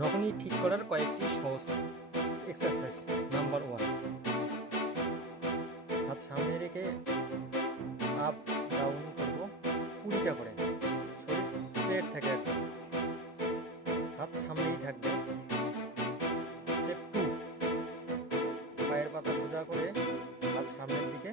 নখনি ঠিক করার কয়েকটি সহজ এক্সারসাইজ। নাম্বার 1, হাত সামনে রেখে আপ ডাউন করব 20টা করে। শরীর স্ট্রেট থাকে একদম, হাত সামনেই থাকবে। স্টেপ 2, পায়ের পাতা সোজা করে হাত সামনের দিকে